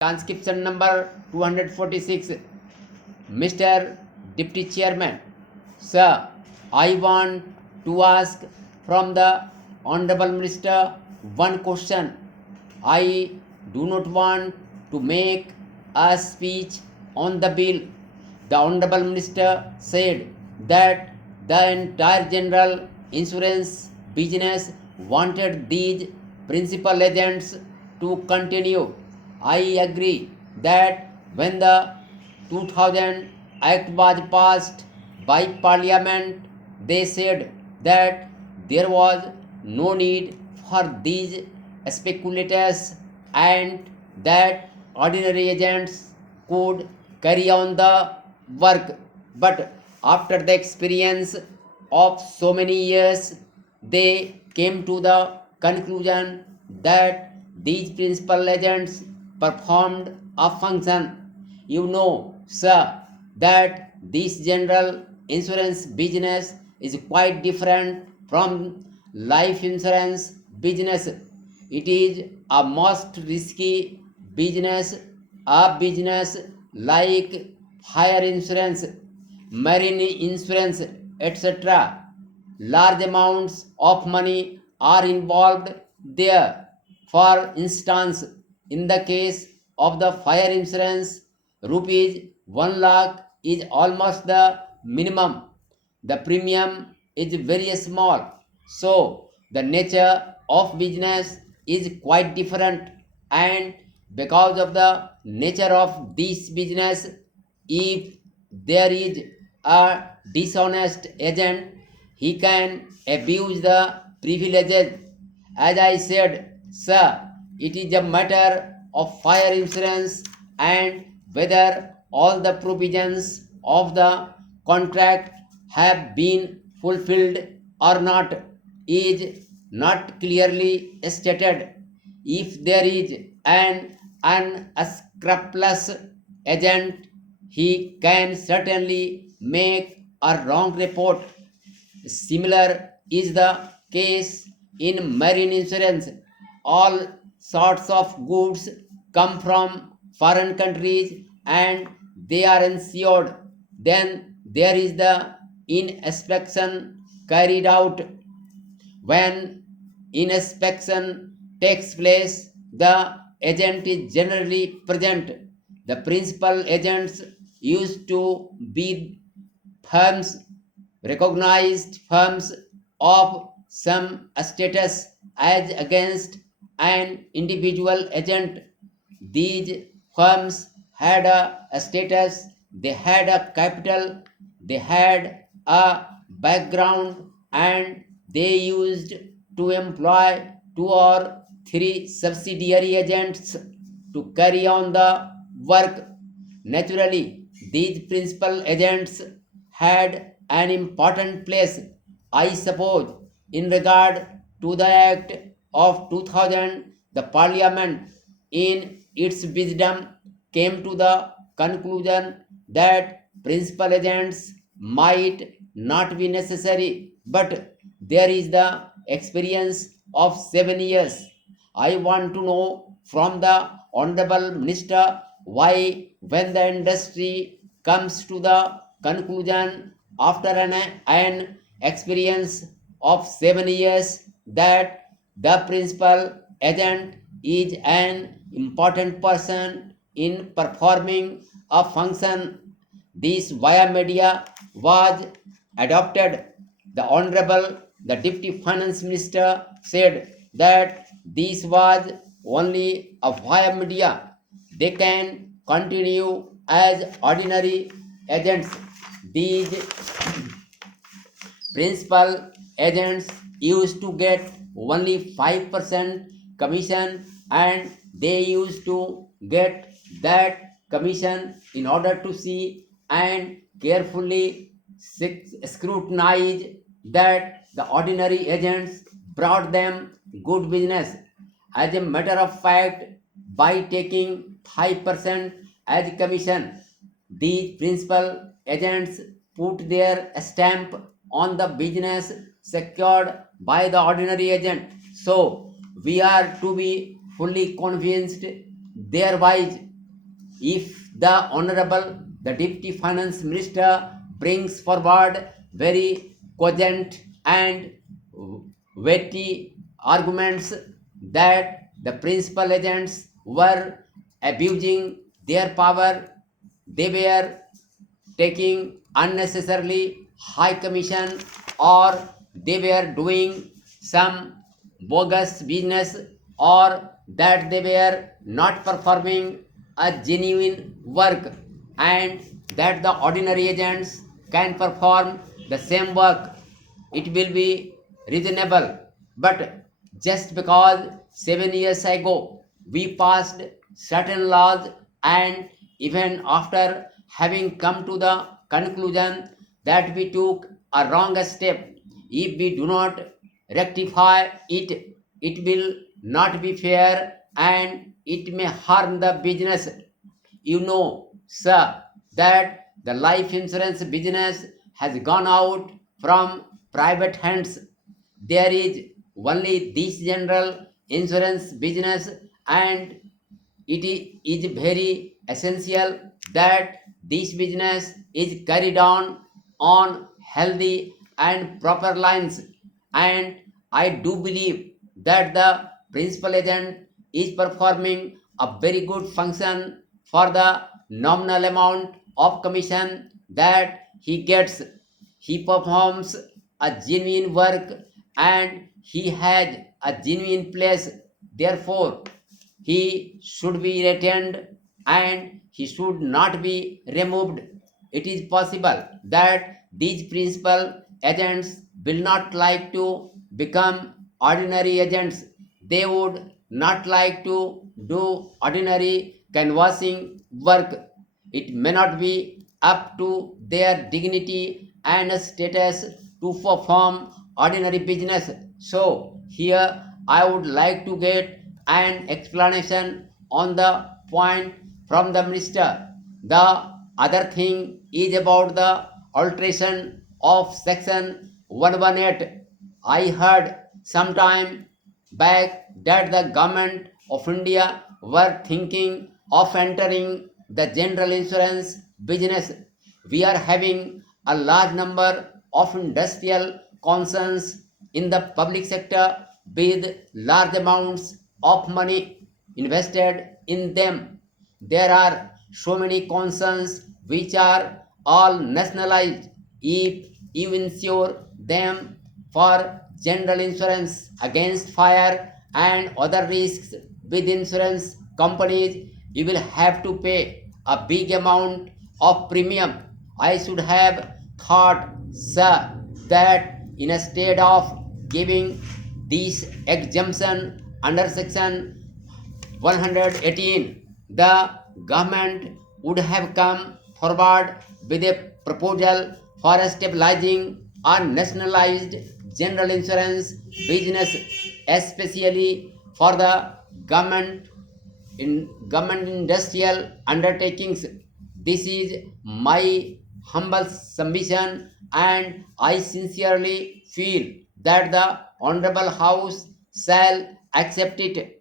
Transcription number 246. Mr. Deputy Chairman, Sir, I want to ask from the Honorable Minister one question. I do not want to make a speech on the bill. The Honorable Minister said that the entire general insurance business wanted these principal agents to continue. I agree that when the 2000 Act was passed by Parliament, they said that there was no need for these speculators and that ordinary agents could carry on the work. But after the experience of so many years, they came to the conclusion that these principal agents performed a function. You know, sir, that this general insurance business is quite different from life insurance business. It is a most risky business, a business like fire insurance, marine insurance, etc. Large amounts of money are involved there. For instance, in the case of the fire insurance, rupees 1 lakh is almost the minimum. The premium is very small. So the nature of business is quite different, and because of the nature of this business, if there is a dishonest agent, he can abuse the privileges. As I said, sir, it is a matter of fire insurance, and whether all the provisions of the contract have been fulfilled or not is not clearly stated. If there is an unscrupulous agent, he can certainly make a wrong report. Similar is the case in marine insurance. All sorts of goods come from foreign countries and they are insured. Then there is the inspection carried out. When inspection takes place, the agent is generally present. The principal agents used to be firms, recognized firms of some status as against an individual agent. These firms had a status, they had a capital, they had a background, and they used to employ two or three subsidiary agents to carry on the work. Naturally, these principal agents had an important place, I suppose, in regard to the Act of 2000. The Parliament, in its wisdom, came to the conclusion that principal agents might not be necessary, but there is the experience of 7 years. I want to know from the Honorable Minister why, when the industry comes to the conclusion after an experience of 7 years that the principal agent is an important person in performing a function, this via media was adopted. The Honorable the Deputy Finance Minister said that this was only a via media. They can continue as ordinary agents. These principal agents used to get only 5% commission, and they used to get that commission in order to see and carefully scrutinize that the ordinary agents brought them good business. As a matter of fact, by taking 5% as commission, these principal agents put their stamp on the business secured by the ordinary agent. So we are to be fully convinced thereby if the Honorable the Deputy Finance Minister brings forward very cogent and weighty arguments that the principal agents were abusing their power, they were taking unnecessarily high commission, or they were doing some bogus business, or that they were not performing a genuine work, and that the ordinary agents can perform the same work, it will be reasonable. But just because 7 years ago we passed certain laws, and even after having come to the conclusion that we took a wrong step, if we do not rectify it, it will not be fair and it may harm the business. You know, sir, that the life insurance business has gone out from private hands. There is only this general insurance business, and it is very essential that this business is carried on healthy and proper lines. And I do believe that the principal agent is performing a very good function for the nominal amount of commission that he gets. He performs a genuine work and he has a genuine place. Therefore, he should be retained and he should not be removed. It is possible that these principal agents will not like to become ordinary agents. They would not like to do ordinary canvassing work. It may not be up to their dignity and status to perform ordinary business. So, here I would like to get an explanation on the point from the minister. The other thing is about the alteration of section 118. I heard sometime back that the government of India were thinking of entering the general insurance business. We are having a large number of industrial concerns in the public sector with large amounts of money invested in them. There are so many concerns which are all nationalized. If you insure them for general insurance against fire and other risks with insurance companies, you will have to pay a big amount of premium. I should have thought, sir, that instead of giving this exemption under section 118, the government would have come forward with a proposal for stabilizing a nationalized general insurance business, especially for the government industrial undertakings. This is my humble submission, and I sincerely feel that the Honorable House shall accept it.